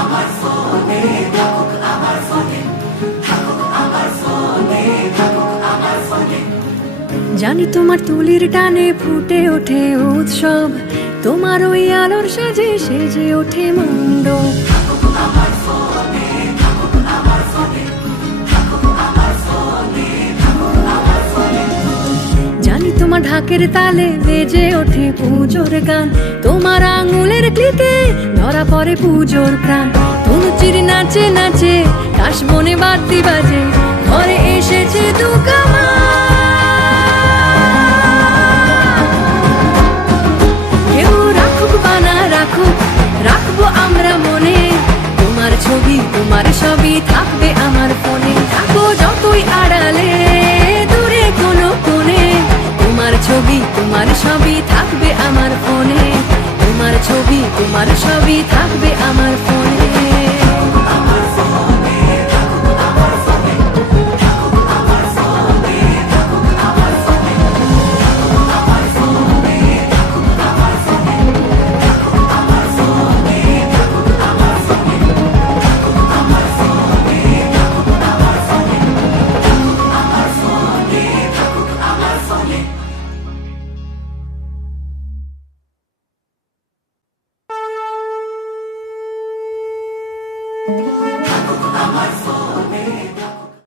আমার ফোনে, থাকুক আমার ফোনে, থাকুক আমার ফোনে, থাকুক আমার ফোনে। জানি তোমার তুলির টানে ফুটে ওঠে উৎসব, তোমার ওই আলোর সাজে সেজে ওঠে মণ্ডপ। থাকুক আমার ফোনে, থাকুক আমার ফোনে, থাকুক আমার ফোনে, থাকুক আমার ফোনে। জানি তোমার ঢাকের তালে বেজে ওঠে পুজোর গান, তোমার আঙুলের ক্লিকে ধরা পড়ে পুজোর প্রাণ। ধনুচির নাচে নাচে কাশ বনে বাদ্যি বাজে, ঘরে এসেছে দুর্গামা। কেউ রাখুক বানা রাখুক, রাখবো আমরা মনে তোমার ছবি, তোমার সবই থাকবে আমার ফোনে। থাকো যতই আড়ালে দূরে কোনো কোণে, তোমার ছবি, তোমার সবই থাকবে আমার ফোনে। তোমার ছবি, তোমার সবই থাকবে আমার ফোনে। আমার ফোনে, থাকুক আমার ফোনে, থাকুক আমার ফোনে, থাকুক আমার ফোনে, থাকুক আমার ফোনে, থাকুক আমার ফোনে, থাকুক আমার ফোনে, থাকুক আমার ফোনে, থাকুক আমার ফোনে, থাকুক আমার ফোনে, থাকুক আমার ফোনে, থাকুক আমার ফোনে। থাকুক আমার ফোনে,